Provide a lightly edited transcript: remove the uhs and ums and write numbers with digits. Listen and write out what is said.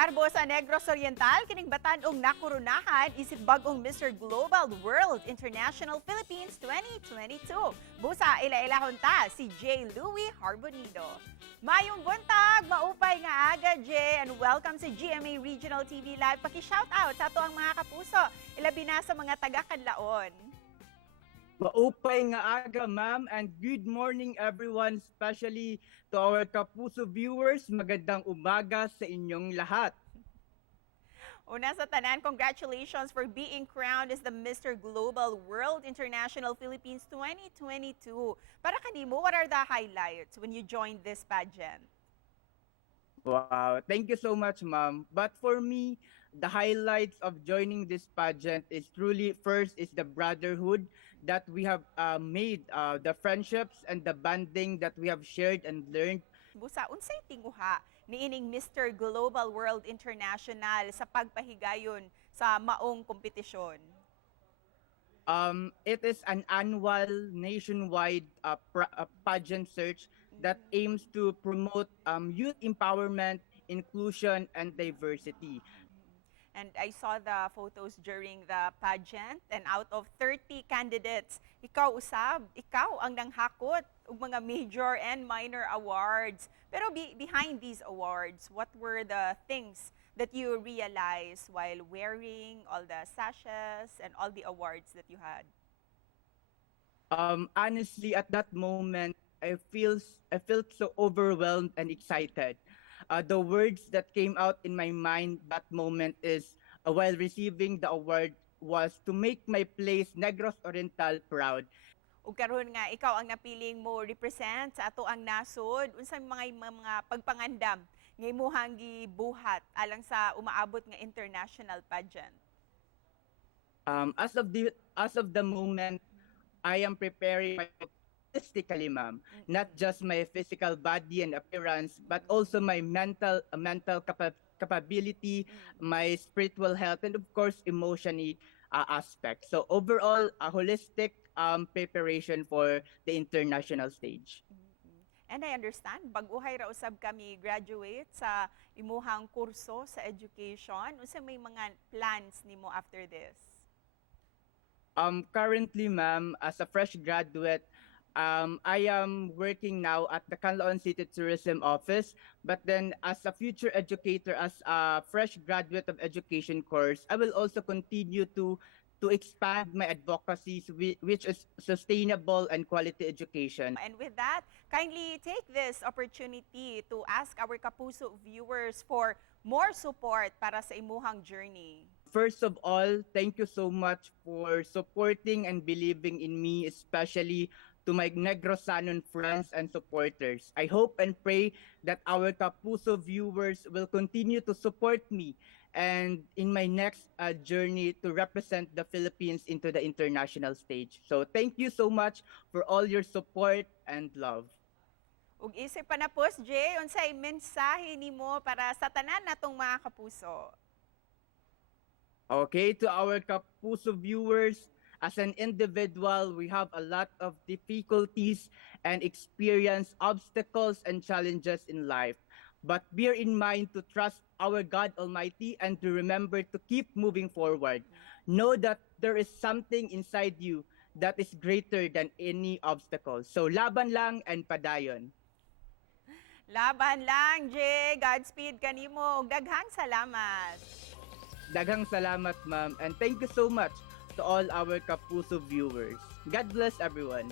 Garbo sa Negros Oriental, kining batan-ong nakoronohan isip bagong Mr. Global World International Philippines 2022. Busa ila-ilahon ta si Jay Louie Jarbonido. Mayong buntag, maupay nga aga, Jay, and welcome sa GMA Regional TV Live. Paki-shoutout sa ato ang mga kapuso, ilabi na sa mga taga-Canlaon. Maupay nga aga, ma'am, and good morning everyone, especially to our Kapuso viewers. Magandang umaga sa inyong lahat. Una sa tanan, congratulations for being crowned as the Mr. Global World International Philippines 2022. Para kanimo, what are the highlights when you joined this pageant? Wow, thank you so much, ma'am. But for me, the highlights of joining this pageant is truly, first is the brotherhood that we have made, the friendships and the bonding that we have shared and learned. Busa, unsay tinguha niining Mr. Global World International sa pagpahigayon sa maong kompetisyon? It is an annual nationwide pageant search that aims to promote youth empowerment, inclusion, and diversity. And I saw the photos during the pageant, and out of 30 candidates, ikaw ang nanghakot og mga major and minor awards. Pero behind these awards, what were the things that you realized while wearing all the sashes and all the awards that you had? Honestly, at that moment, I felt so overwhelmed and excited. The words that came out in my mind that moment is, while receiving the award, was to make my place, Negros Oriental, proud. Ug karon nga ikaw ang napiling mo represent sa ato ang nasod, unsay mga pagpangandam nga imong gibuhat alang sa umaabot nga international pageant? As of the moment, I am preparing my holistically, ma'am, not just my physical body and appearance, but also my mental capability, my spiritual health, and of course, emotional aspect. So overall, a holistic preparation for the international stage. And I understand, baguhay ra usab kami graduate sa imuhang kurso sa education. Unsa may mga plans nimo after this? Currently, ma'am, as a fresh graduate, I am working now at the Canlaon City Tourism Office, but then as a future educator, as a fresh graduate of education course, I will also continue to expand my advocacies, which is sustainable and quality education. And with that, kindly take this opportunity to ask our Kapuso viewers for more support para sa imuhang journey. First of all, thank you so much for supporting and believing in me, especially to my Negrosanon friends and supporters. I hope and pray that our Kapuso viewers will continue to support me and in my next journey to represent the Philippines into the international stage. So thank you so much for all your support and love. Ug isip pa na post, Jay, unsay mensahe nimo para sa tanan natong mga kapuso? Okay, to our Kapuso viewers, as an individual, we have a lot of difficulties and experience obstacles and challenges in life. But bear in mind to trust our God Almighty and to remember to keep moving forward. Know that there is something inside you that is greater than any obstacle. So laban lang and padayon. Laban lang, Jay. Godspeed kanimo. Daghang salamat. Daghang salamat, ma'am, and thank you so much to all our Kapuso viewers. God bless everyone.